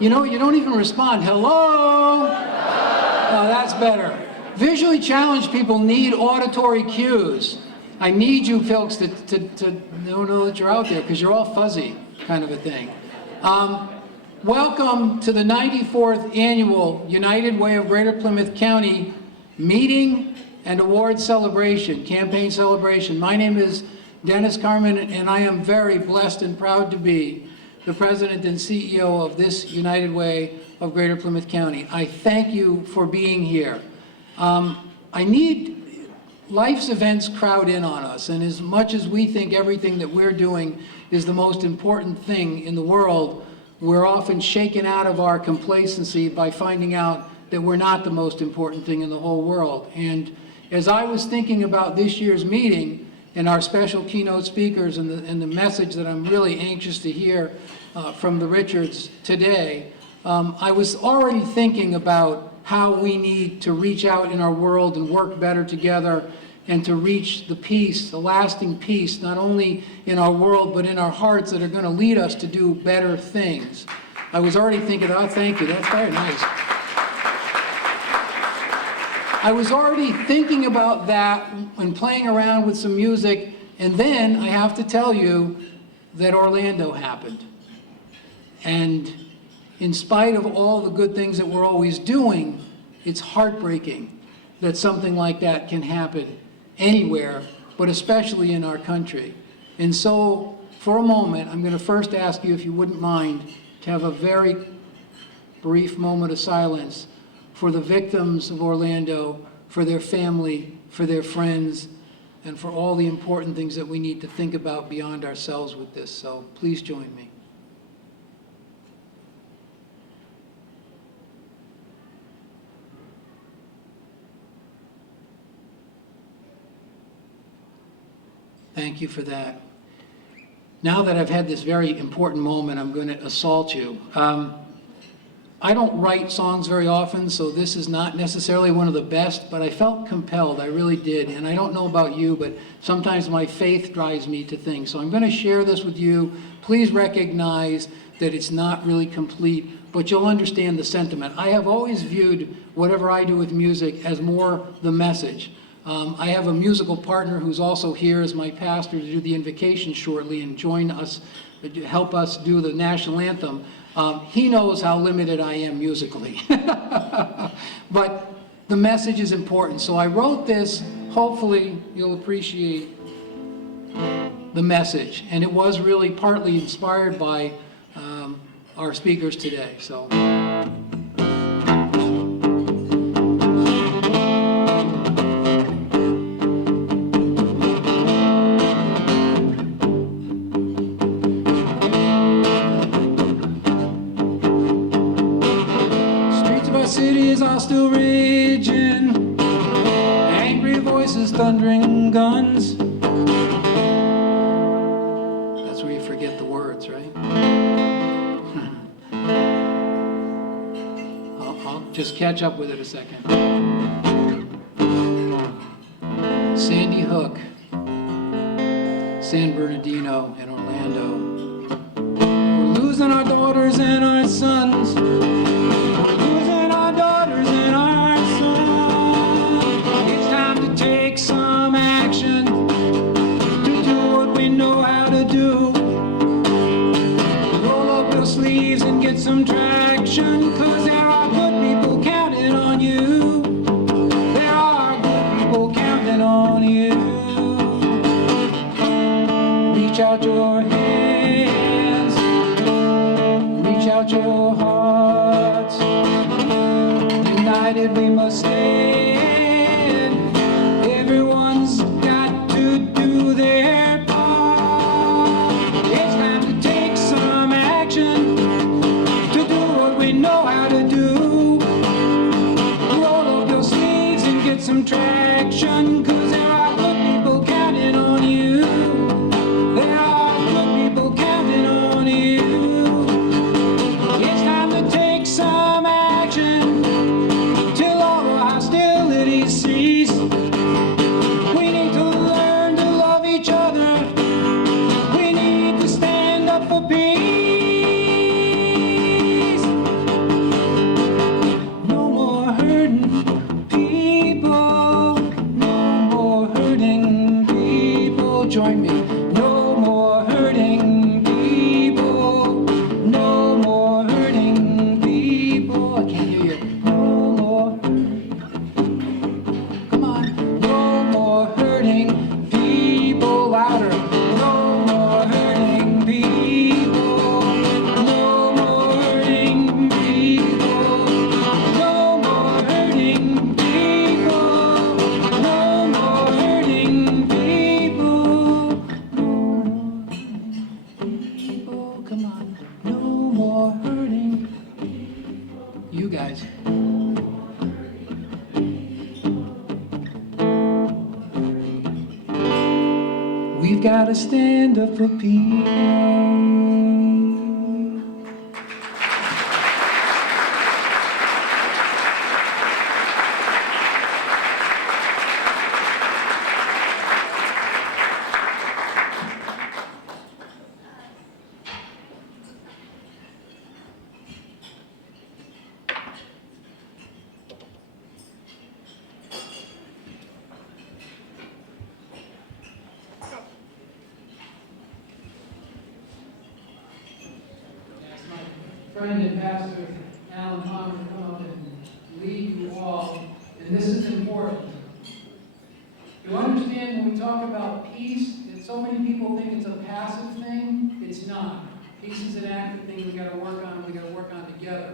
You know, you don't even respond. Hello? Oh, that's better. Visually challenged people need auditory cues. I need you folks to know that you're out there because you're all fuzzy, kind of a thing. Welcome to the 94th Annual United Way of Greater Plymouth County Meeting and Award Celebration, Campaign Celebration. My name is Dennis Carmen, and I am very blessed and proud to be the President and CEO of this United Way of Greater Plymouth County. I thank you for being here. Life's events crowd in on us, and as much as we think everything that we're doing is the most important thing in the world, we're often shaken out of our complacency by finding out that we're not the most important thing in the whole world. And as I was thinking about this year's meeting and our special keynote speakers and the message that I'm really anxious to hear from the Richards today, I was already thinking about how we need to reach out in our world and work better together and to reach the peace, the lasting peace, not only in our world but in our hearts, that are going to lead us to do better things. I was already thinking, oh, thank you, that's very nice. I was already thinking about that and playing around with some music, and then I have to tell you that Orlando happened. And in spite of all the good things that we're always doing, it's heartbreaking that something like that can happen anywhere, but especially in our country. And so, for a moment, I'm going to first ask you, if you wouldn't mind, to have a very brief moment of silence for the victims of Orlando, for their family, for their friends, and for all the important things that we need to think about beyond ourselves with this. So please join me. Thank you for that. Now that I've had this very important moment, I'm going to assault you. I don't write songs very often, so this is not necessarily one of the best, but I felt compelled, I really did. And I don't know about you, but sometimes my faith drives me to things. So I'm going to share this with you. Please recognize that it's not really complete, but you'll understand the sentiment. I have always viewed whatever I do with music as more the message. I have a musical partner who's also here as my pastor to do the invocation shortly and join us, help us do the national anthem. He knows how limited I am musically. But the message is important. So I wrote this. Hopefully you'll appreciate the message. And it was really partly inspired by our speakers today. So. Cities are still raging, angry voices, thundering guns. That's where you forget the words, right? I'll just catch up with it a second. Sandy Hook, San Bernardino, and Orlando. We're losing our daughters and our sons. Some traction, 'cause there are good people counting on you. There are good people counting on you. Reach out your hands, reach out your hearts. United we must stand. Everyone's got to do their part. It's time to gotta stand up for peace. Friend and Pastor Alan Palmer come up and lead you all, and this is important. You understand when we talk about peace, that so many people think it's a passive thing. It's not. Peace is an active thing we got to work on, and we got to work on together.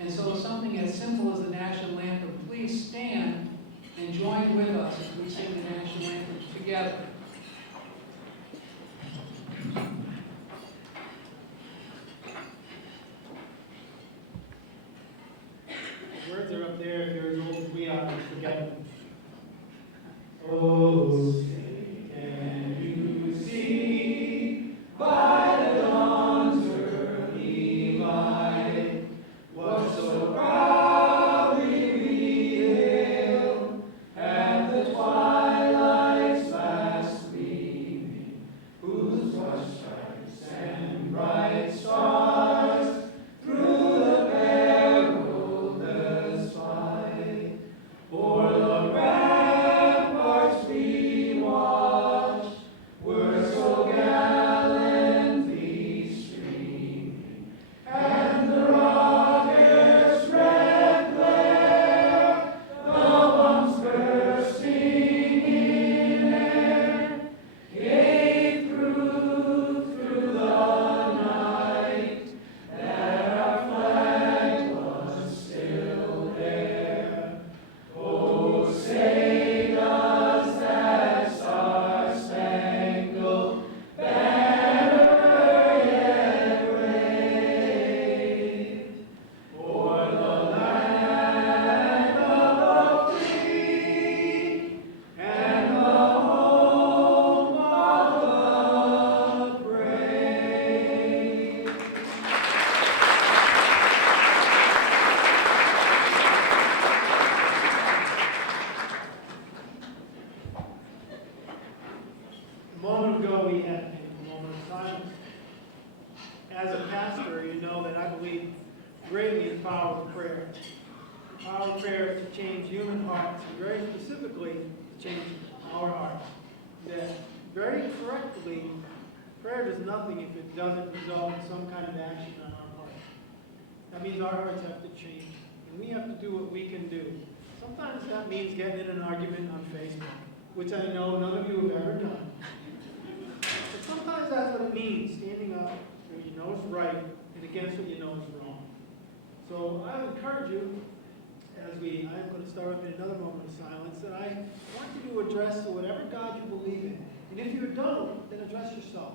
And so something as simple as the national anthem, please stand and join with us as we sing the national anthem together. Words are up there if you're as old as we are, forget them. Oh, say, can you see by the dawn's early light what so proudly we hailed at the twilight's last gleaming, whose brush stripes and bright stars through the perilous fight o'er the ramparts we watched were so gallantly streaming, and the rocket's red glare, the bombs bursting in air, gave through the night that our flag was still there. Oh, say does that star-spangled banner yet wave o'er the land of the free and the home of the brave? A moment ago, we had a moment of silence. As a pastor, you know that I believe greatly in the power of prayer. The power of prayer to change human hearts, and very specifically, to change our hearts. That very correctly, prayer does nothing if it doesn't result in some kind of action on our part. That means our hearts have to change, and we have to do what we can do. Sometimes that means getting in an argument on Facebook, which I know none of you have ever done. But sometimes that's what it means, standing up for what you know is right and against what you know is wrong. So I would encourage you, I'm going to start up in another moment of silence, that I want you to address to whatever God you believe in. And if you don't, then address yourself.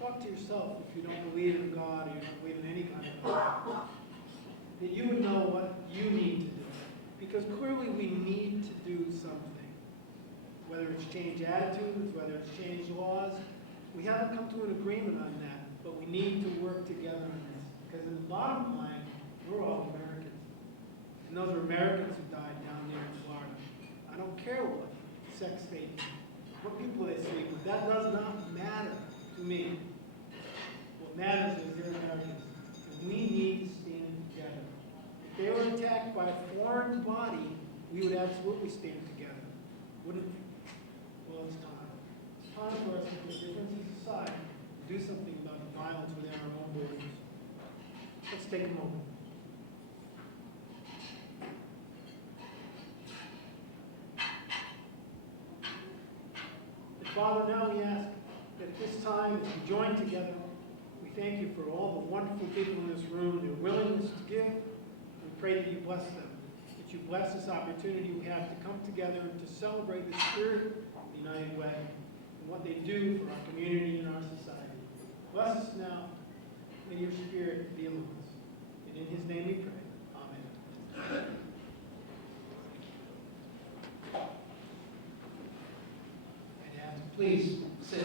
Talk to yourself if you don't believe in God or you don't believe in any kind of God. That you would know what you need to do. Because clearly we need to do something. Whether it's change attitudes, whether it's change laws, we haven't come to an agreement on that, but we need to work together on this. Because in the bottom line, we're all Americans. And those are Americans who died down there in Florida. I don't care what sex they, what people they sleep with. That does not matter to me. What matters is they're Americans. And we need to stand together. If they were attacked by a foreign body, we would absolutely stand together, wouldn't we? Well, it's time. It's time for us to put differences aside and do something about the violence within our own borders. Let's take a moment. And Father, now we ask that at this time, as we join together, we thank you for all the wonderful people in this room, their willingness to give. We pray that you bless them, that you bless this opportunity we have to come together and to celebrate the spirit of the United Way and what they do for our community and our society. Bless us now. May your spirit be among us. And in his name we pray. Amen. And please sit.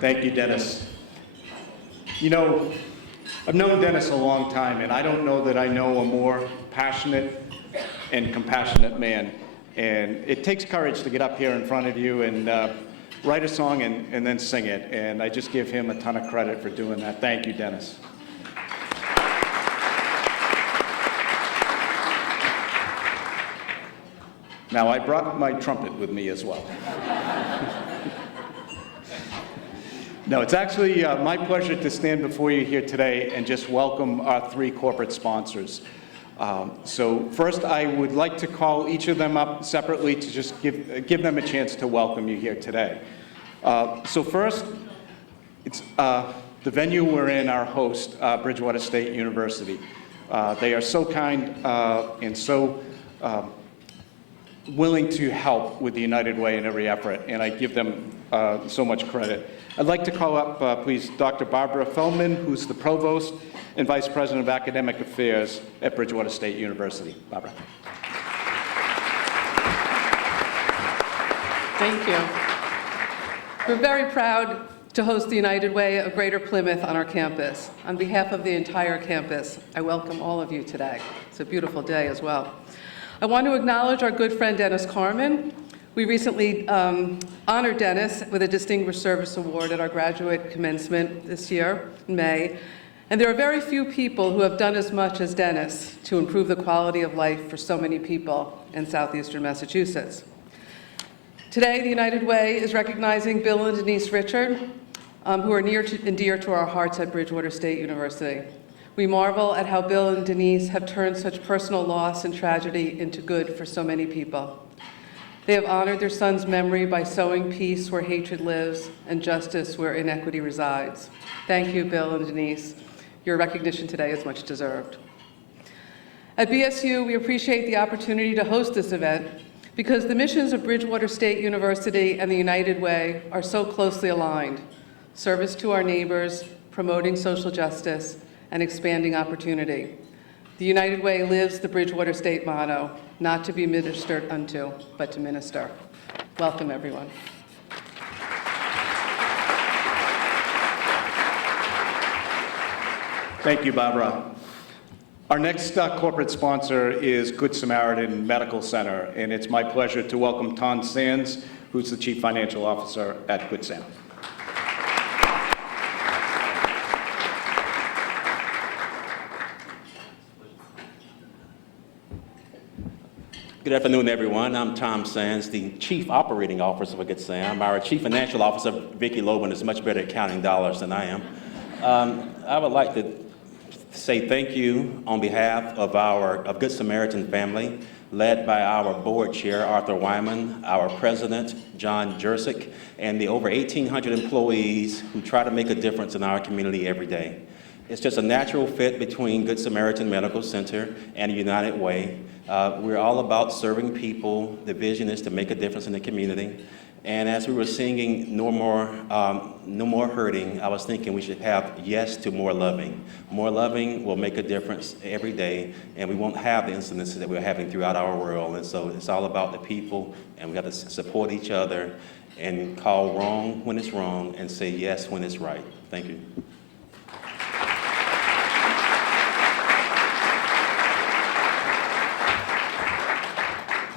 Thank you, Dennis. You know, I've known Dennis a long time, and I don't know that I know a more passionate and compassionate man. And it takes courage to get up here in front of you and write a song and then sing it. And I just give him a ton of credit for doing that. Thank you, Dennis. Now, I brought my trumpet with me as well. No, it's actually my pleasure to stand before you here today and just welcome our 3 corporate sponsors. So first, I would like to call each of them up separately to just give them a chance to welcome you here today. So first, it's the venue we're in, our host, Bridgewater State University. They are so kind and so willing to help with the United Way in every effort, and I give them so much credit. I'd like to call up, please, Dr. Barbara Feldman, who's the Provost and Vice President of Academic Affairs at Bridgewater State University. Barbara. Thank you. We're very proud to host the United Way of Greater Plymouth on our campus. On behalf of the entire campus, I welcome all of you today. It's a beautiful day as well. I want to acknowledge our good friend Dennis Carmen. We recently honored Dennis with a Distinguished Service Award at our graduate commencement this year, in May. And there are very few people who have done as much as Dennis to improve the quality of life for so many people in southeastern Massachusetts. Today, the United Way is recognizing Bill and Denise Richard, who are near and dear to our hearts at Bridgewater State University. We marvel at how Bill and Denise have turned such personal loss and tragedy into good for so many people. They have honored their son's memory by sowing peace where hatred lives and justice where inequity resides. Thank you, Bill and Denise. Your recognition today is much deserved. At BSU, we appreciate the opportunity to host this event because the missions of Bridgewater State University and the United Way are so closely aligned: service to our neighbors, promoting social justice, and expanding opportunity. The United Way lives the Bridgewater State motto, not to be ministered unto, but to minister. Welcome, everyone. Thank you, Barbara. Our next corporate sponsor is Good Samaritan Medical Center, and it's my pleasure to welcome Tom Sands, who's the Chief Financial Officer at Good Sam. Good afternoon, everyone. I'm Tom Sands, the Chief Operating Officer for Good Sam. Our Chief Financial Officer, Vicki Loban, is much better at counting dollars than I am. I would like to say thank you on behalf of Good Samaritan family, led by our board chair, Arthur Wyman, our president, John Jersick, and the over 1,800 employees who try to make a difference in our community every day. It's just a natural fit between Good Samaritan Medical Center and United Way. We're all about serving people. The vision is to make a difference in the community. And as we were singing No More Hurting, I was thinking we should have yes to more loving. More loving will make a difference every day, and we won't have the incidences that we're having throughout our world. And so it's all about the people, and we have to support each other and call wrong when it's wrong and say yes when it's right. Thank you.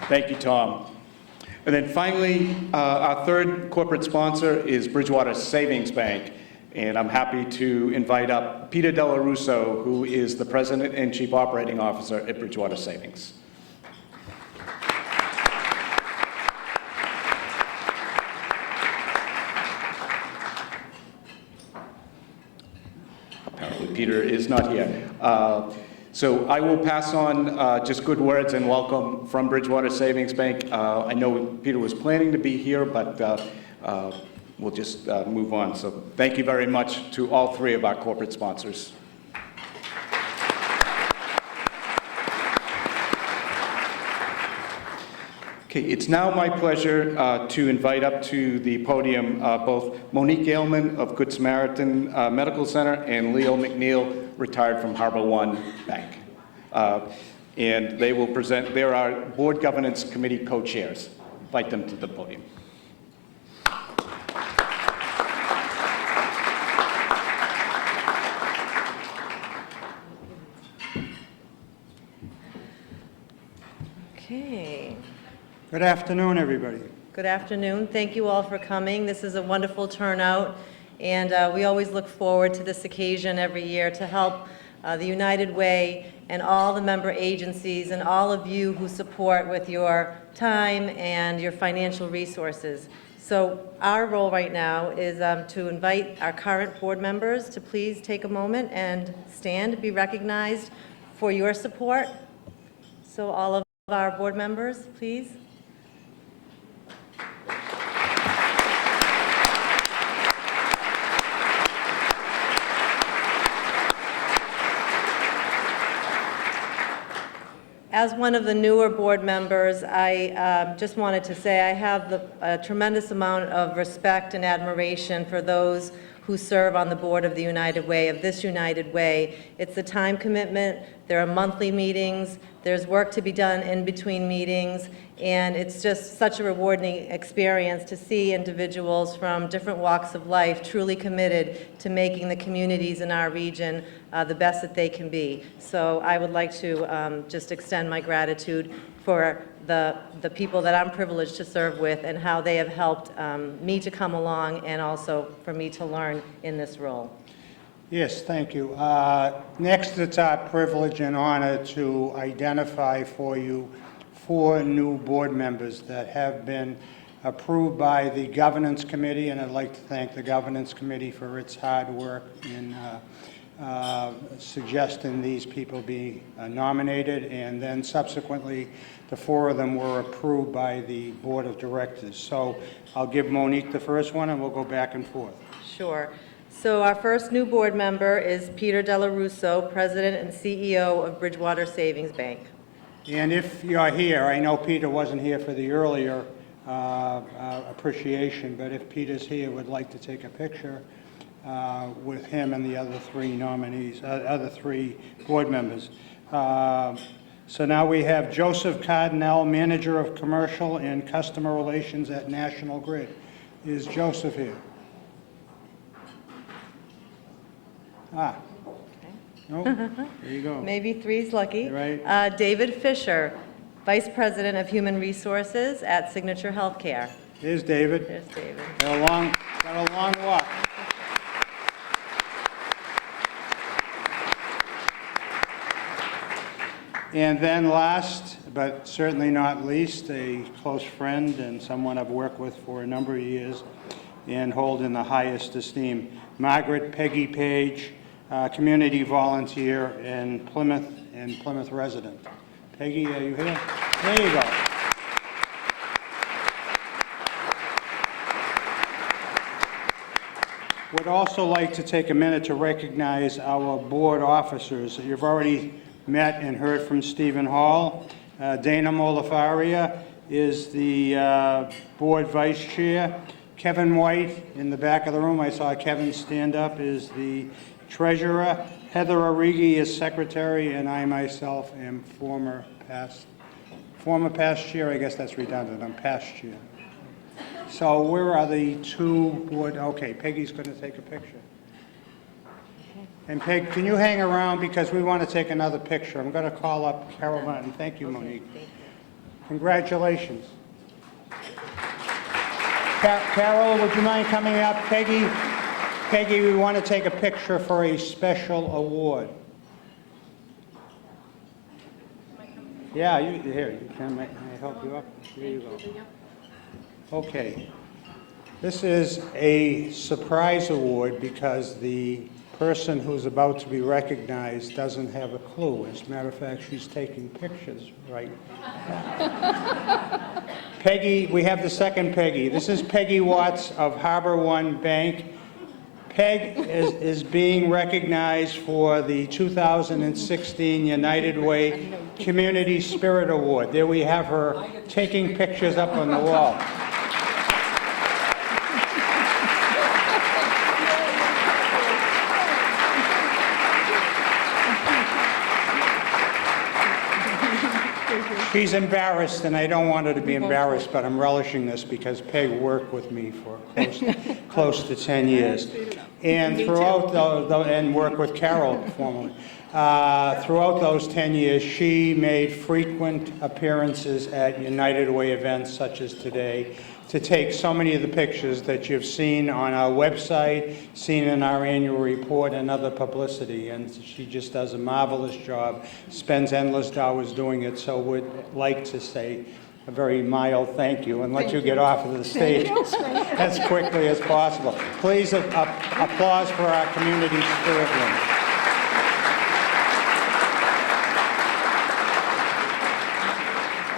Thank you, Tom. And then finally, our third corporate sponsor is Bridgewater Savings Bank. And I'm happy to invite up Peter Della Russo, who is the President and Chief Operating Officer at Bridgewater Savings. Apparently, Peter is not here. So I will pass on just good words and welcome from Bridgewater Savings Bank. I know Peter was planning to be here, but we'll just move on. So thank you very much to all 3 of our corporate sponsors. Okay, it's now my pleasure to invite up to the podium both Monique Ailman of Good Samaritan Medical Center and Leo McNeil, retired from Harbor One Bank. And they will present, they're our Board Governance Committee co-chairs. Invite them to the podium. Good afternoon, everybody. Good afternoon. Thank you all for coming. This is a wonderful turnout, and we always look forward to this occasion every year to help the United Way and all the member agencies and all of you who support with your time and your financial resources. So our role right now is to invite our current board members to please take a moment and stand, be recognized for your support. So all of our board members, please. As one of the newer board members, I just wanted to say I have a tremendous amount of respect and admiration for those who serve on the board of the United Way, of this United Way. It's a time commitment, there are monthly meetings, there's work to be done in between meetings, and it's just such a rewarding experience to see individuals from different walks of life truly committed to making the communities in our region the best that they can be. So I would like to just extend my gratitude for the people that I'm privileged to serve with and how they have helped me to come along and also for me to learn in this role. Yes, thank you. Next, it's our privilege and honor to identify for you 4 new board members that have been approved by the Governance Committee, and I'd like to thank the Governance Committee for its hard work in suggesting these people be nominated, and then subsequently the 4 of them were approved by the Board of Directors. So I'll give Monique the first one, and we'll go back and forth. Sure. So our first new board member is Peter Della Russo, President and CEO of Bridgewater Savings Bank. And if you're here, I know Peter wasn't here for the earlier appreciation, but if Peter's here, would like to take a picture with him and the other 3 nominees, other 3 board members. So now we have Joseph Cardinal, Manager of Commercial and Customer Relations at National Grid. Is Joseph here? Ah. No, there you go. Maybe 3's lucky. You're right. David Fisher, Vice President of Human Resources at Signature Healthcare. There's David. There's David. Got a long walk. And then last, but certainly not least, a close friend and someone I've worked with for a number of years and hold in the highest esteem, Margaret Peggy Page, community volunteer in Plymouth and Plymouth resident. Peggy, are you here? There you go. Would also like to take a minute to recognize our board officers. You've already met and heard from Stephen Hall. Dana Molifaria is the board vice chair. Kevin White in the back of the room, I saw Kevin stand up, is the treasurer. Heather Origi is secretary, and I myself am former past chair. I guess that's redundant. I'm past chair. So where are the 2 board? Okay, Peggy's going to take a picture. And Peg, can you hang around because we want to take another picture? I'm going to call up Carol Martin. Thank you, Monique. Thank you. Congratulations. Carol, would you mind coming up? Peggy, we want to take a picture for a special award. Yeah, here, you can. May I help you up? Here you go. Okay. This is a surprise award because the person who's about to be recognized doesn't have a clue. As a matter of fact, she's taking pictures right now. Peggy, we have the second Peggy. This is Peggy Watts of Harbor One Bank. Peg is being recognized for the 2016 United Way Community Spirit Award. There we have her taking pictures up on the wall. She's embarrassed, and I don't want her to be embarrassed, but I'm relishing this because Peg worked with me for close to 10 years. And throughout and worked with Carol formerly. Throughout those 10 years, she made frequent appearances at United Way events such as today to take so many of the pictures that you've seen on our website, seen in our annual report, and other publicity. And she just does a marvelous job, spends endless hours doing it. So would like to say a very mild thank you and let you get off of the stage as quickly as possible. Please, applause for our community spirit room.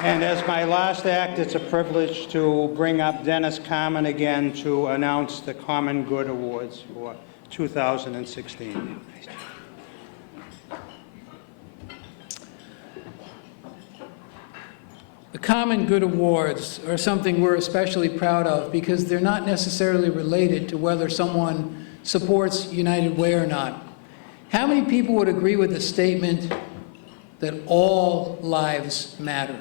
And as my last act, it's a privilege to bring up Dennis Carmen again to announce the Common Good Awards for 2016. The Common Good Awards are something we're especially proud of because they're not necessarily related to whether someone supports United Way or not. How many people would agree with the statement that all lives matter?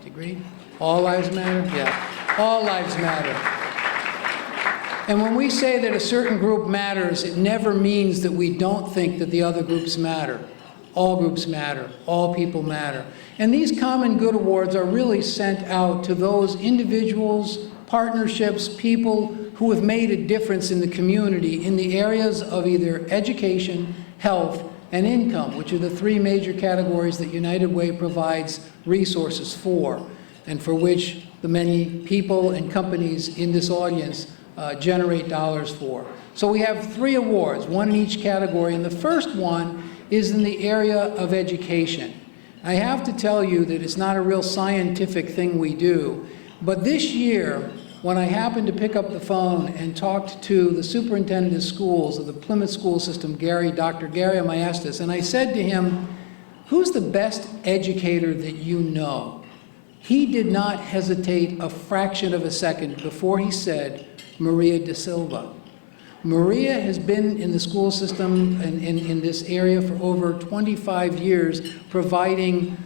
Do you agree? All lives matter? Yeah. All lives matter. And when we say that a certain group matters, it never means that we don't think that the other groups matter. All groups matter. All people matter. And these Common Good Awards are really sent out to those individuals, partnerships, people who have made a difference in the community in the areas of either education, health, and income, which are the three major categories that United Way provides resources for, and for which the many people and companies in this audience generate dollars for. So we have 3 awards, one in each category, and the first one is in the area of education. I have to tell you that it's not a real scientific thing we do, but this year, when I happened to pick up the phone and talked to the superintendent of schools of the Plymouth school system, Dr. Gary Maestas, and I said to him, "Who's the best educator that you know?" He did not hesitate a fraction of a second before he said, "Maria da Silva." Maria has been in the school system in this area for over 25 years, providing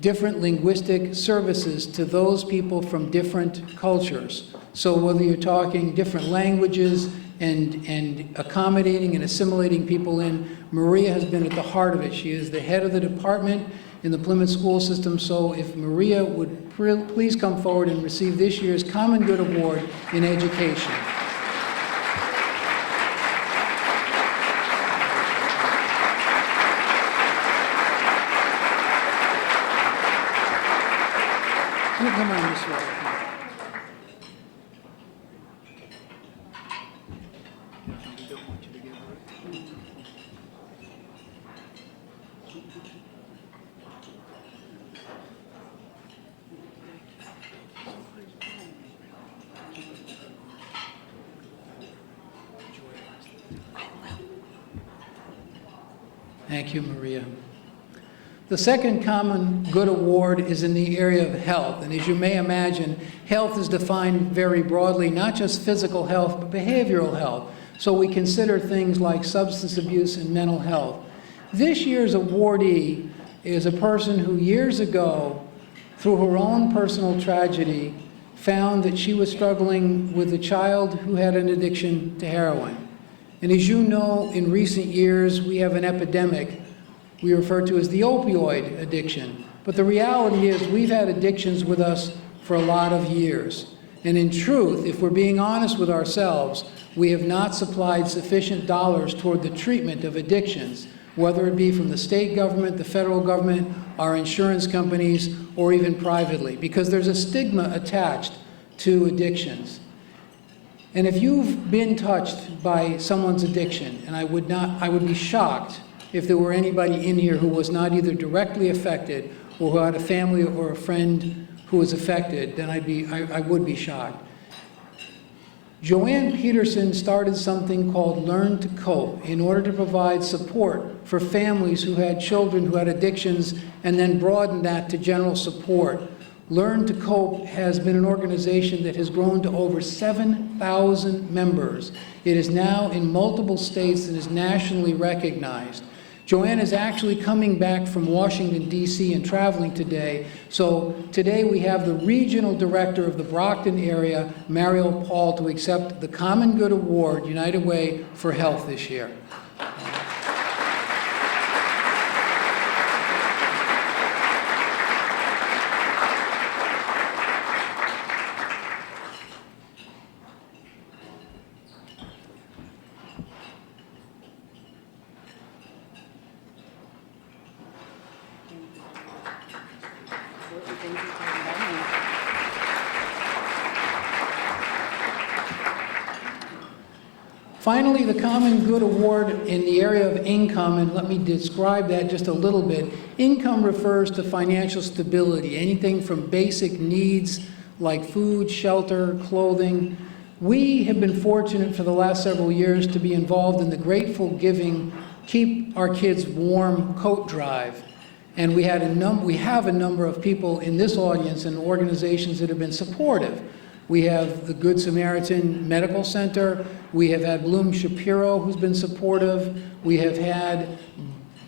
different linguistic services to those people from different cultures. So whether you're talking different languages and accommodating and assimilating people in, Maria has been at the heart of it. She is the head of the department in the Plymouth school system. So if Maria would please come forward and receive this year's Common Good Award in Education. You come on this way. Thank you, Maria. The second Common Good Award is in the area of health. And as you may imagine, health is defined very broadly, not just physical health, but behavioral health. So we consider things like substance abuse and mental health. This year's awardee is a person who years ago, through her own personal tragedy, found that she was struggling with a child who had an addiction to heroin. And as you know, in recent years, we have an epidemic we refer to as the opioid addiction. But the reality is we've had addictions with us for a lot of years. And in truth, if we're being honest with ourselves, we have not supplied sufficient dollars toward the treatment of addictions, whether it be from the state government, the federal government, our insurance companies, or even privately, because there's a stigma attached to addictions. And if you've been touched by someone's addiction, and I would be shocked if there were anybody in here who was not either directly affected or who had a family or a friend who was affected, then I would be shocked. Joanne Peterson started something called Learn to Cope in order to provide support for families who had children who had addictions, and then broadened that to general support. Learn to Cope has been an organization that has grown to over 7,000 members. It is now in multiple states and is nationally recognized. Joanne is actually coming back from Washington, D.C. and traveling today. So today we have the regional director of the Brockton area, Mariel Paul, to accept the Common Good Award, United Way for Health this year. Finally, the Common Good Award in the area of income, and let me describe that just a little bit. Income refers to financial stability, anything from basic needs like food, shelter, clothing. We have been fortunate for the last several years to be involved in the Grateful Giving Keep Our Kids Warm coat drive. And we have a number of people in this audience and organizations that have been supportive. We have the Good Samaritan Medical Center. We have had Bloom Shapiro, who's been supportive. We have had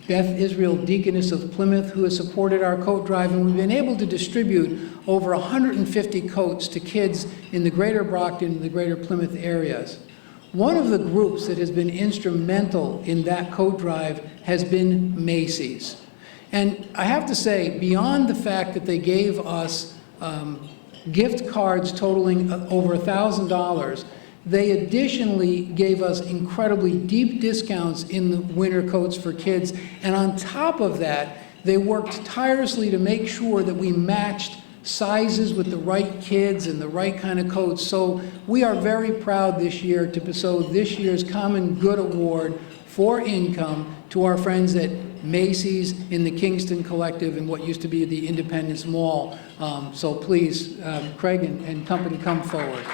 Beth Israel Deaconess of Plymouth, who has supported our coat drive, and we've been able to distribute over 150 coats to kids in the greater Brockton and the greater Plymouth areas. One of the groups that has been instrumental in that coat drive has been Macy's. And I have to say, beyond the fact that they gave us gift cards totaling over $1,000, they additionally gave us incredibly deep discounts in the winter coats for kids. And on top of that, they worked tirelessly to make sure that we matched sizes with the right kids and the right kind of coats. So we are very proud this year to bestow this year's Common Good Award for income to our friends at Macy's, in the Kingston Collective, and what used to be the Independence Mall. So please, Craig and company, come forward.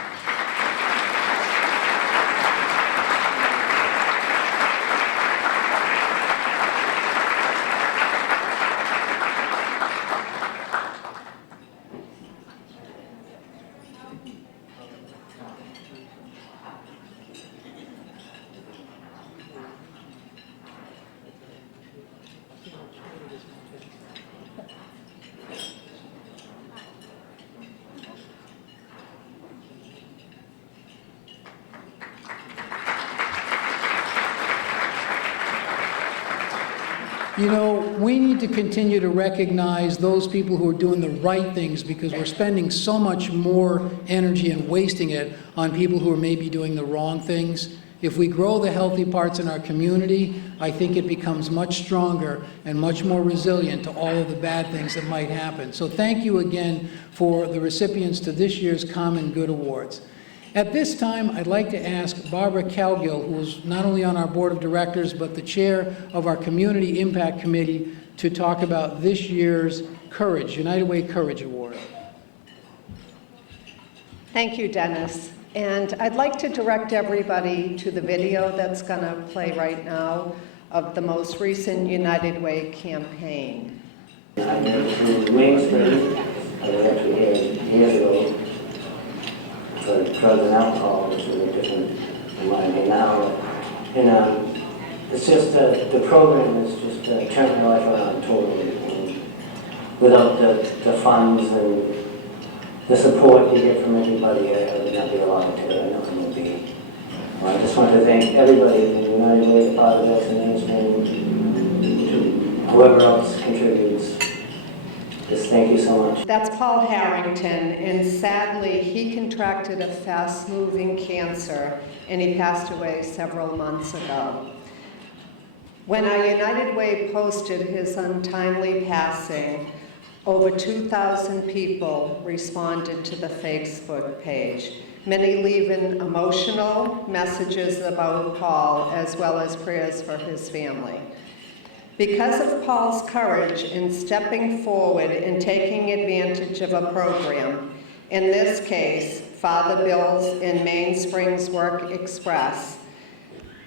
You know, we need to continue to recognize those people who are doing the right things, because we're spending so much more energy and wasting it on people who are maybe doing the wrong things. If we grow the healthy parts in our community, I think it becomes much stronger and much more resilient to all of the bad things that might happen. So thank you again for the recipients to this year's Common Good Awards. At this time, I'd like to ask Barbara Calgill, who is not only on our board of directors, but the chair of our Community Impact Committee, to talk about this year's Courage, United Way Courage Award. Thank you, Dennis. And I'd like to direct everybody to the video that's going to play right now of the most recent United Way campaign. I went to Main Street, I was actually here years ago, for drugs and alcohol, which is a different environment now. And it's just the program is just turned my life around totally. And without the funds and the support you get from everybody, it would not be allowed to, nothing would be. I just want to thank everybody in the United Way, part of this, and to whoever else contributes. Just thank you so much. That's Paul Harrington, and sadly, he contracted a fast-moving cancer, and he passed away several months ago. When our United Way posted his untimely passing, over 2,000 people responded to the Facebook page, many leaving emotional messages about Paul, as well as prayers for his family. Because of Paul's courage in stepping forward and taking advantage of a program, in this case, Father Bill's and Main Springs Work Express,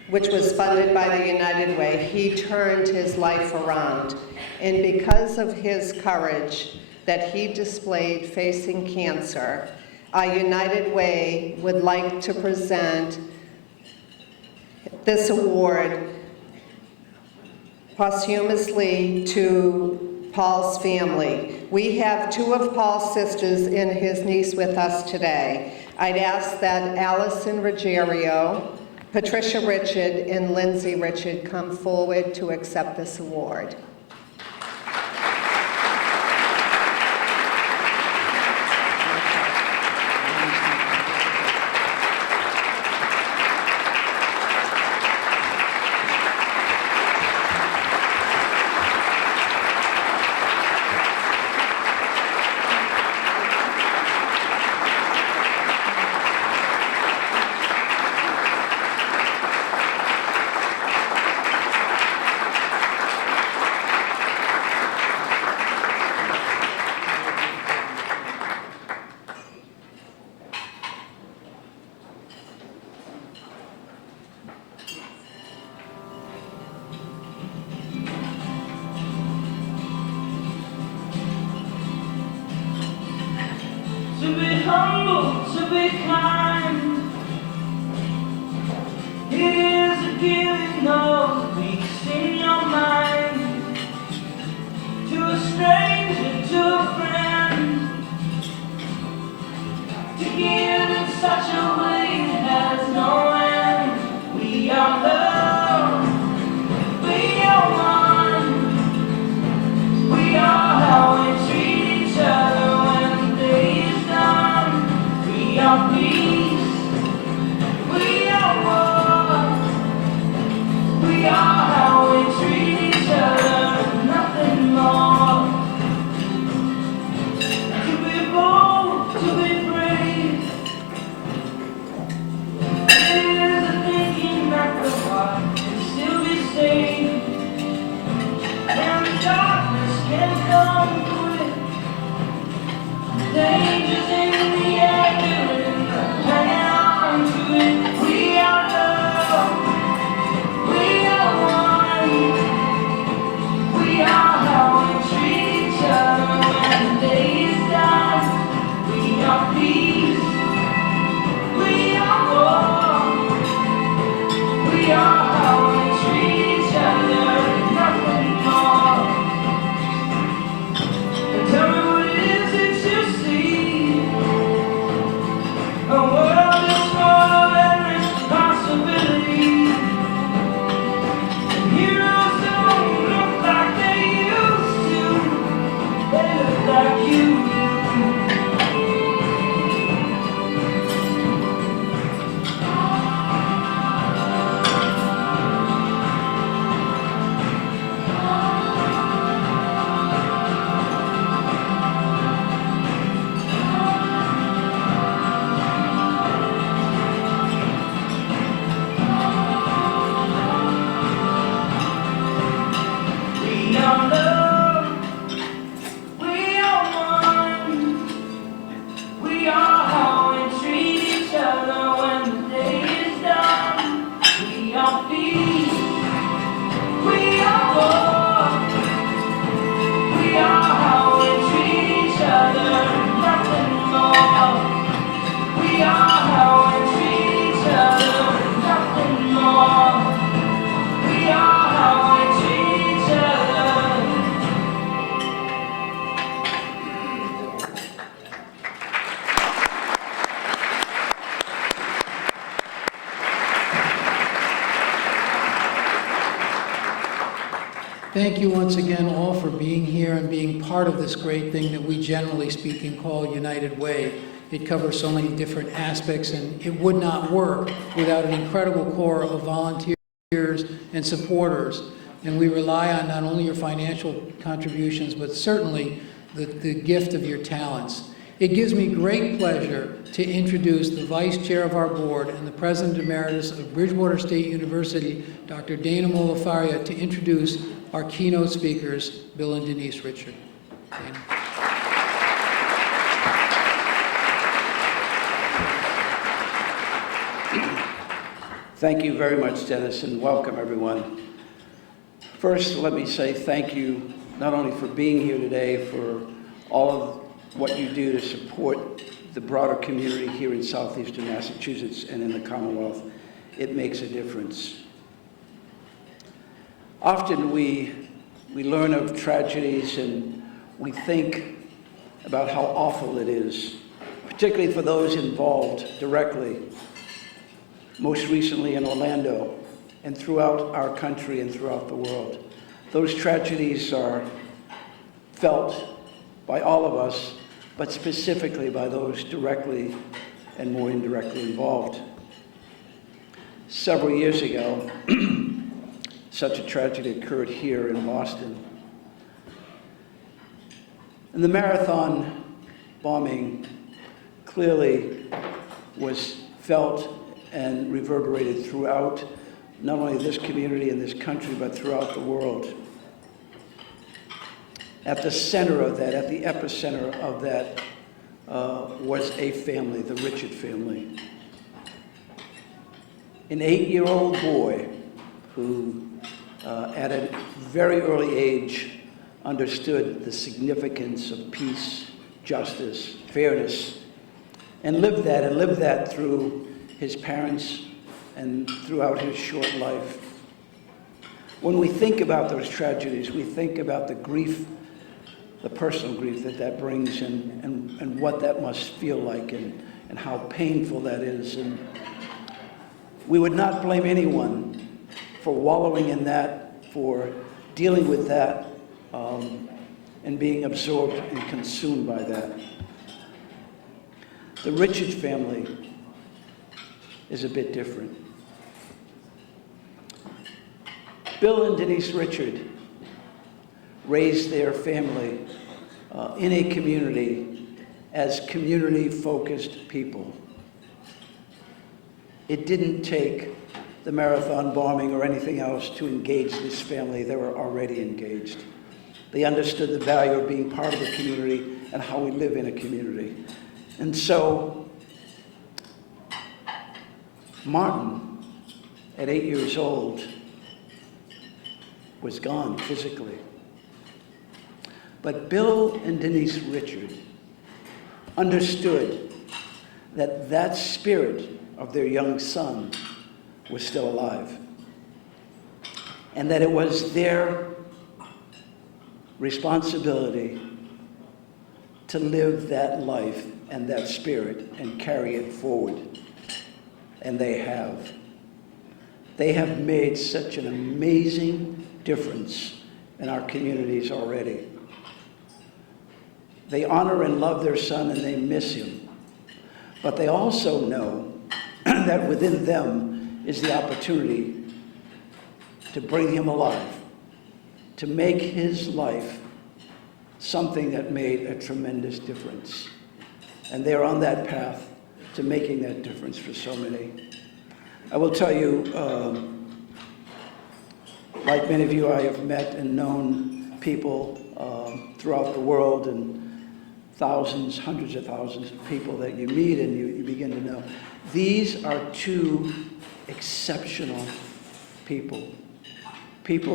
which was funded by the United Way, he turned his life around. And because of his courage that he displayed facing cancer, our United Way would like to present this award posthumously to Paul's family. We have two of Paul's sisters and his niece with us today. I'd ask that Allison Ruggiero, Patricia Richard, and Lindsay Richard come forward to accept this award. Thank you once again all for being here and being part of this great thing that we generally speaking call United Way. It covers so many different aspects, and it would not work without an incredible core of volunteers and supporters. And we rely on not only your financial contributions, but certainly the gift of your talents. It gives me great pleasure to introduce the Vice Chair of our board and the President Emeritus of Bridgewater State University, Dr. Dana Molifaria, to introduce our keynote speakers, Bill and Denise Richard. Dana. Thank you very much, Dennis, and welcome, everyone. First, let me say thank you not only for being here today, for all of what you do to support the broader community here in southeastern Massachusetts and in the Commonwealth. It makes a difference. Often we learn of tragedies and we think about how awful it is, particularly for those involved directly, most recently in Orlando and throughout our country and throughout the world. Those tragedies are felt by all of us, but specifically by those directly and more indirectly involved. Several years ago, such a tragedy occurred here in Boston. And the marathon bombing clearly was felt and reverberated throughout not only this community and this country, but throughout the world. At the center of that, at the epicenter of that, was a family, the Richard family. An 8-year-old boy who, at a very early age, understood the significance of peace, justice, fairness, and lived that through his parents and throughout his short life. When we think about those tragedies, we think about the grief, the personal grief that brings, and what that must feel like, and how painful that is. And we would not blame anyone for wallowing in that, for dealing with that, and being absorbed and consumed by that. The Richard family is a bit different. Bill and Denise Richard raised their family in a community as community-focused people. It didn't take the marathon bombing or anything else to engage this family. They were already engaged. They understood the value of being part of a community and how we live in a community. And so, Martin, at 8 years old, was gone physically. But Bill and Denise Richard understood that that spirit of their young son was still alive, and that it was their responsibility to live that life and that spirit and carry it forward. And they have. They have made such an amazing difference in our communities already. They honor and love their son and they miss him. But they also know that within them is the opportunity to bring him alive, to make his life something that made a tremendous difference. And they're on that path to making that difference for so many. I will tell you, like many of you, I have met and known people throughout the world, and thousands, hundreds of thousands of people that you meet and you begin to know. These are two exceptional people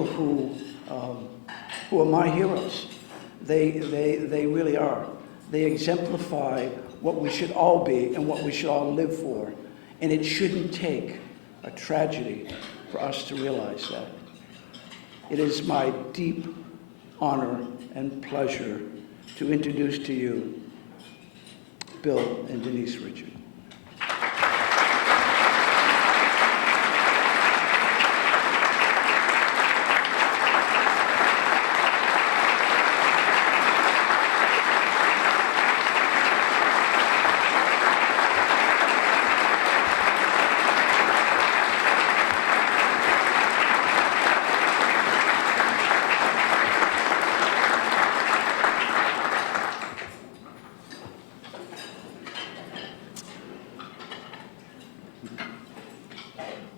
who are my heroes. They really are. They exemplify what we should all be and what we should all live for. And it shouldn't take a tragedy for us to realize that. It is my deep honor and pleasure to introduce to you Bill and Denise Richard.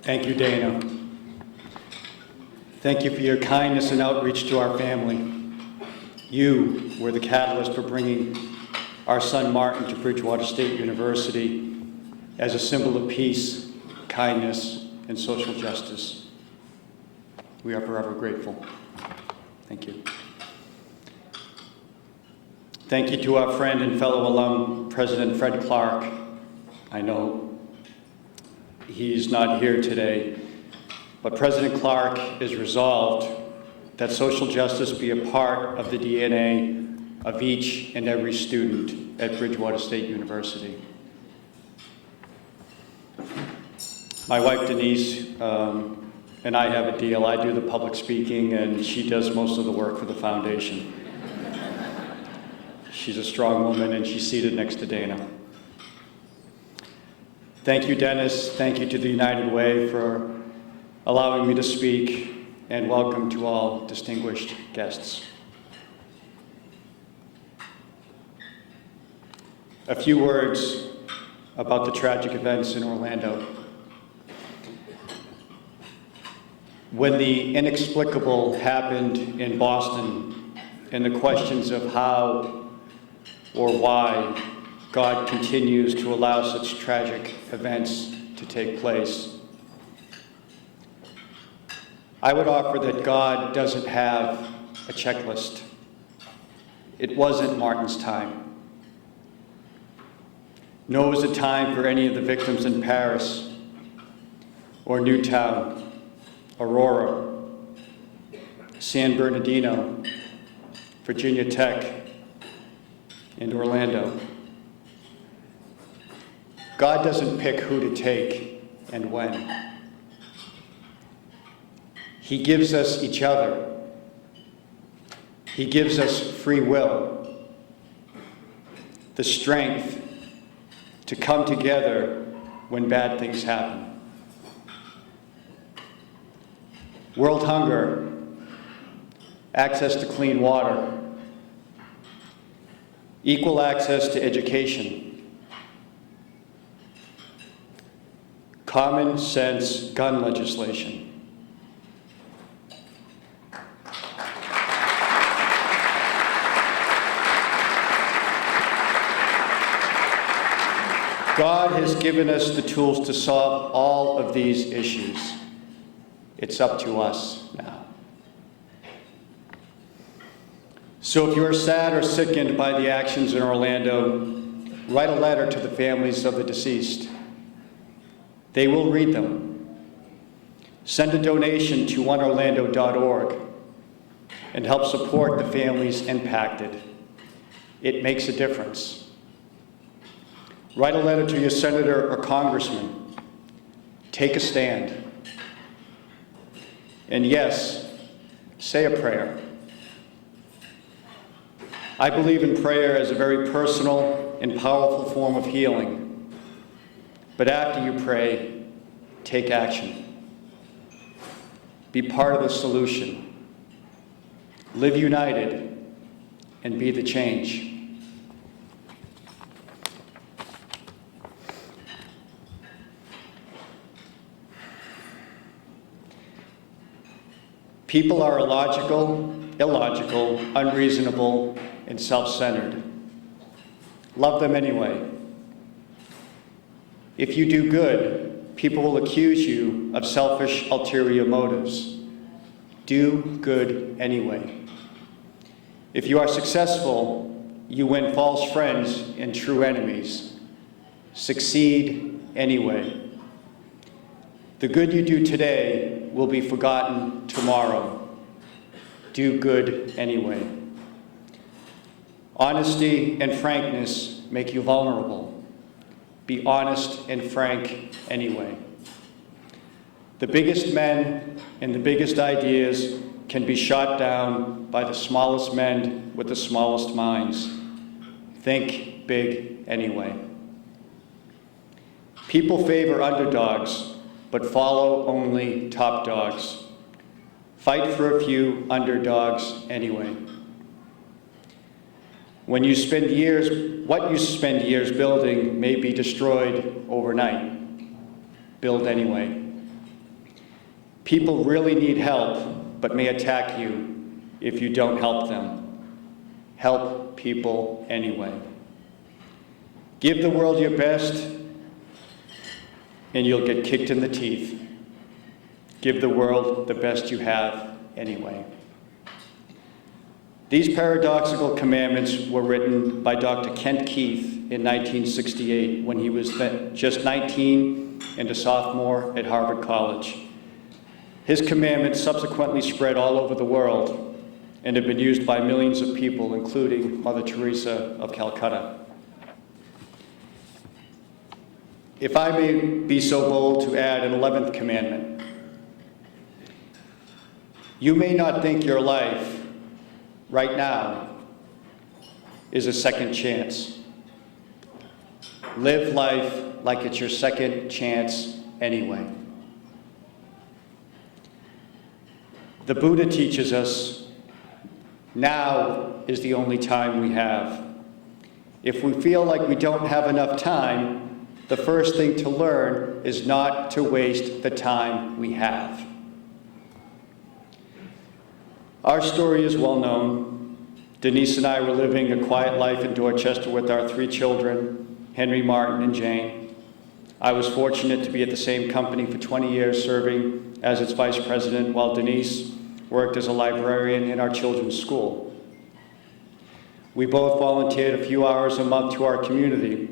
Thank you, Dana. Thank you for your kindness and outreach to our family. You were the catalyst for bringing our son Martin to Bridgewater State University as a symbol of peace, kindness, and social justice. We are forever grateful. Thank you. Thank you to our friend and fellow alum, President Fred Clark. I know he's not here today, but President Clark is resolved that social justice be a part of the DNA of each and every student at Bridgewater State University. My wife Denise and I have a deal. I do the public speaking and she does most of the work for the foundation. She's a strong woman and she's seated next to Dana. Thank you, Dennis. Thank you to the United Way for allowing me to speak, and welcome to all distinguished guests. A few words about the tragic events in Orlando. When the inexplicable happened in Boston, and the questions of how or why God continues to allow such tragic events to take place, I would offer that God doesn't have a checklist. It wasn't Martin's time. Nor was it time for any of the victims in Paris or Newtown, Aurora, San Bernardino, Virginia Tech, and Orlando. God doesn't pick who to take and when. He gives us each other. He gives us free will, the strength to come together when bad things happen. World hunger, access to clean water, equal access to education, common sense gun legislation. God has given us the tools to solve all of these issues. It's up to us now. So if you're sad or sickened by the actions in Orlando, write a letter to the families of the deceased. They will read them. Send a donation to oneorlando.org and help support the families impacted. It makes a difference. Write a letter to your senator or congressman. Take a stand. And yes, say a prayer. I believe in prayer as a very personal and powerful form of healing. But after you pray, take action. Be part of the solution. Live united and be the change. People are illogical, unreasonable, and self-centered. Love them anyway. If you do good, people will accuse you of selfish, ulterior motives. Do good anyway. If you are successful, you win false friends and true enemies. Succeed anyway. The good you do today will be forgotten tomorrow. Do good anyway. Honesty and frankness make you vulnerable. Be honest and frank anyway. The biggest men and the biggest ideas can be shot down by the smallest men with the smallest minds. Think big anyway. People favor underdogs, but follow only top dogs. Fight for a few underdogs anyway. What you spend years building may be destroyed overnight. Build anyway. People really need help, but may attack you if you don't help them. Help people anyway. Give the world your best, and you'll get kicked in the teeth. Give the world the best you have anyway. These paradoxical commandments were written by Dr. Kent Keith in 1968 when he was just 19 and a sophomore at Harvard College. His commandments subsequently spread all over the world and have been used by millions of people, including Mother Teresa of Calcutta. If I may be so bold to add an 11th commandment, you may not think your life right now is a second chance. Live life like it's your second chance anyway. The Buddha teaches us now is the only time we have. If we feel like we don't have enough time, the first thing to learn is not to waste the time we have. Our story is well known. Denise and I were living a quiet life in Dorchester with our 3 children, Henry, Martin, and Jane. I was fortunate to be at the same company for 20 years, serving as its vice president, while Denise worked as a librarian in our children's school. We both volunteered a few hours a month to our community.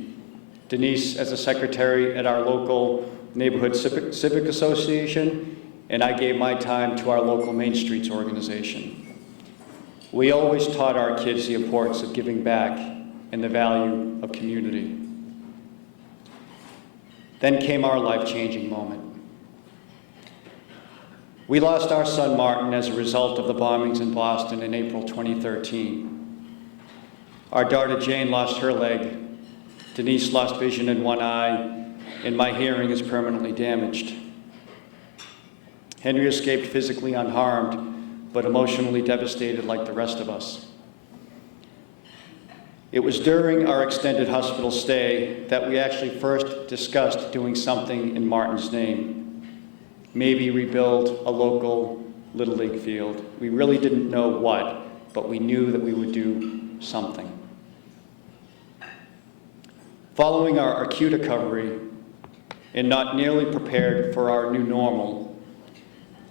Denise as a secretary at our local neighborhood civic association, and I gave my time to our local Main Streets organization. We always taught our kids the importance of giving back and the value of community. Then came our life-changing moment. We lost our son Martin as a result of the bombings in Boston in April 2013. Our daughter Jane lost her leg. Denise lost vision in one eye, and my hearing is permanently damaged. Henry escaped physically unharmed, but emotionally devastated like the rest of us. It was during our extended hospital stay that we actually first discussed doing something in Martin's name. Maybe rebuild a local Little League field. We really didn't know what, but we knew that we would do something. Following our acute recovery and not nearly prepared for our new normal,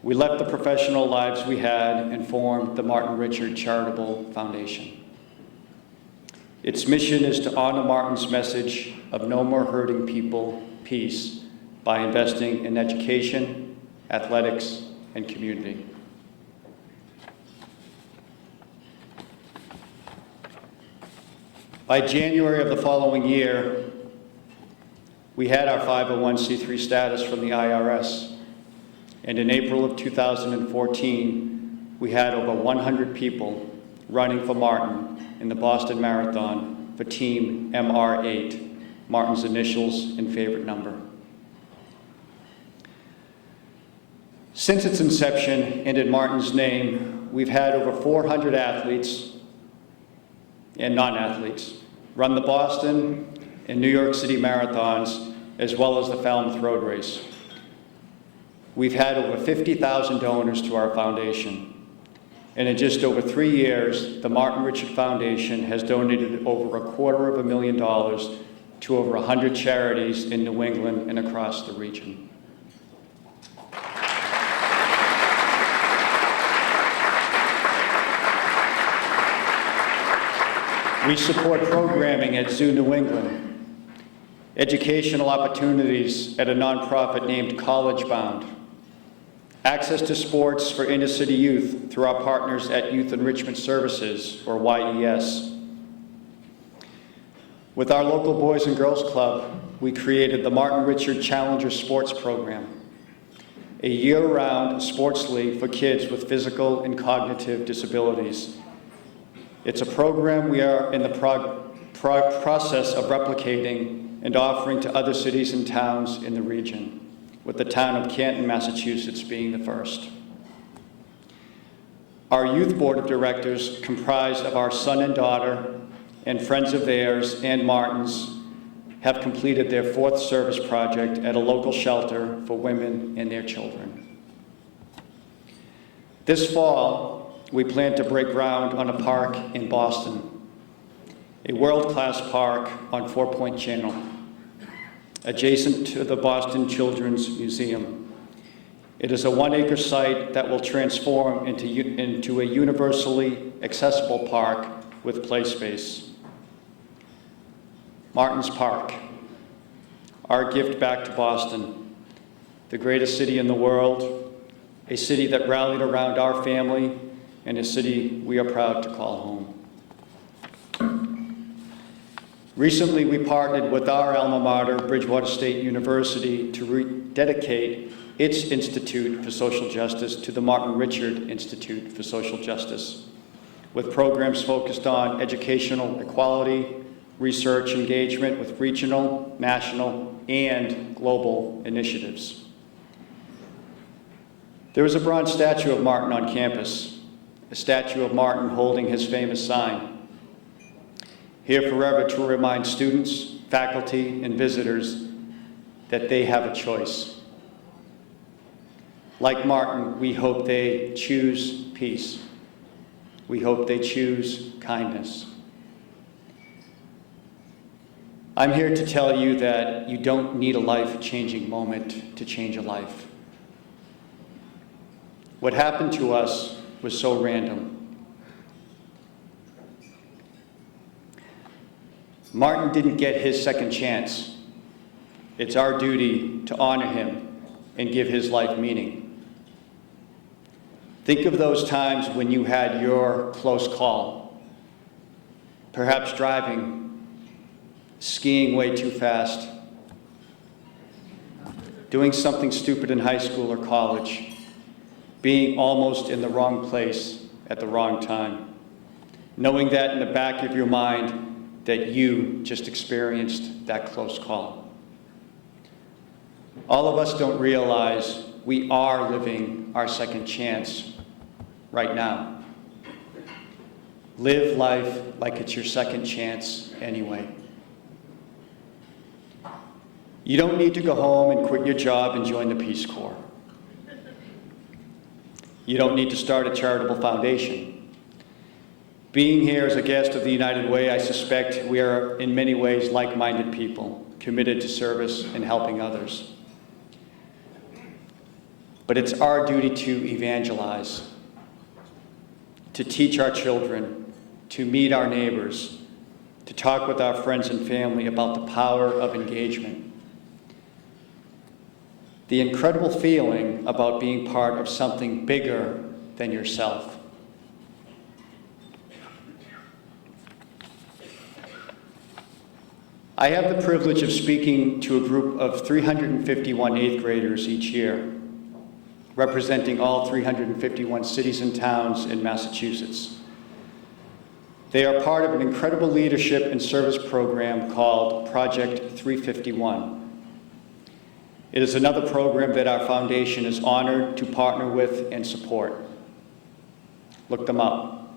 we left the professional lives we had and formed the Martin Richard Charitable Foundation. Its mission is to honor Martin's message of no more hurting people, peace, by investing in education, athletics, and community. By January of the following year, we had our 501c3 status from the IRS. And in April of 2014, we had over 100 people running for Martin in the Boston Marathon for Team MR8, Martin's initials and favorite number. Since its inception and in Martin's name, we've had over 400 athletes and non-athletes run the Boston and New York City marathons, as well as the Falmouth Road Race. We've had over 50,000 donors to our foundation. And in just over 3 years, the Martin Richard Foundation has donated over $250,000 to over 100 charities in New England and across the region. We support programming at Zoo New England, educational opportunities at a nonprofit named College Bound, access to sports for inner city youth through our partners at Youth Enrichment Services, or YES. With our local Boys and Girls Club, we created the Martin Richard Challenger Sports Program, a year-round sports league for kids with physical and cognitive disabilities. It's a program we are in the process of replicating and offering to other cities and towns in the region, with the town of Canton, Massachusetts being the first. Our youth board of directors, comprised of our son and daughter and friends of theirs and Martin's, have completed their 4th service project at a local shelter for women and their children. This fall, we plan to break ground on a park in Boston, a world-class park on Four Point Channel, adjacent to the Boston Children's Museum. It is a 1-acre site that will transform into a universally accessible park with play space. Martin's Park, our gift back to Boston, the greatest city in the world, a city that rallied around our family, and a city we are proud to call home. Recently, we partnered with our alma mater, Bridgewater State University, to rededicate its Institute for Social Justice to the Martin Richard Institute for Social Justice, with programs focused on educational equality, research engagement with regional, national, and global initiatives. There is a bronze statue of Martin on campus, a statue of Martin holding his famous sign, here forever to remind students, faculty, and visitors that they have a choice. Like Martin, we hope they choose peace. We hope they choose kindness. I'm here to tell you that you don't need a life-changing moment to change a life. What happened to us was so random. Martin didn't get his second chance. It's our duty to honor him and give his life meaning. Think of those times when you had your close call, perhaps driving, skiing way too fast, doing something stupid in high school or college, being almost in the wrong place at the wrong time, knowing that in the back of your mind that you just experienced that close call. All of us don't realize we are living our second chance right now. Live life like it's your second chance anyway. You don't need to go home and quit your job and join the Peace Corps. You don't need to start a charitable foundation. Being here as a guest of the United Way, I suspect we are in many ways like-minded people, committed to service and helping others. But it's our duty to evangelize, to teach our children, to meet our neighbors, to talk with our friends and family about the power of engagement. The incredible feeling about being part of something bigger than yourself. I have the privilege of speaking to a group of 351 eighth graders each year, representing all 351 cities and towns in Massachusetts. They are part of an incredible leadership and service program called Project 351. It is another program that our foundation is honored to partner with and support. Look them up.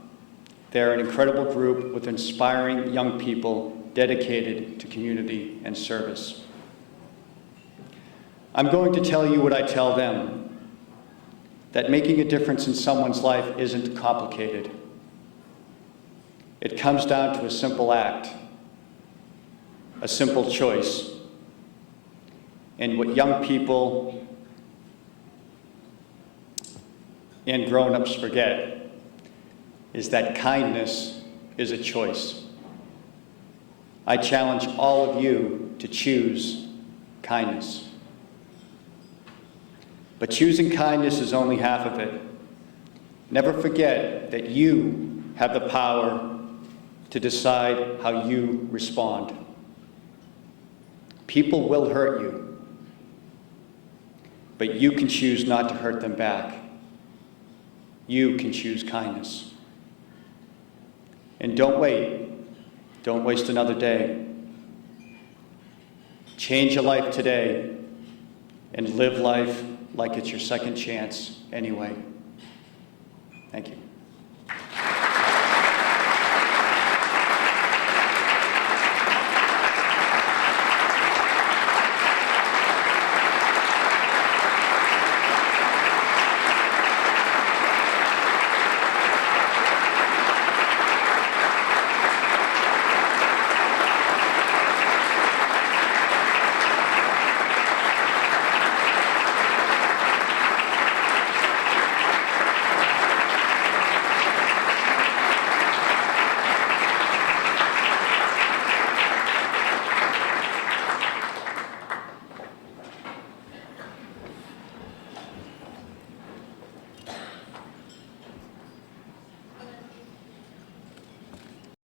They're an incredible group with inspiring young people dedicated to community and service. I'm going to tell you what I tell them, that making a difference in someone's life isn't complicated. It comes down to a simple act, a simple choice. And what young people and grown-ups forget is that kindness is a choice. I challenge all of you to choose kindness. But choosing kindness is only half of it. Never forget that you have the power to decide how you respond. People will hurt you, but you can choose not to hurt them back. You can choose kindness. And don't wait. Don't waste another day. Change your life today and live life like it's your second chance anyway. Thank you.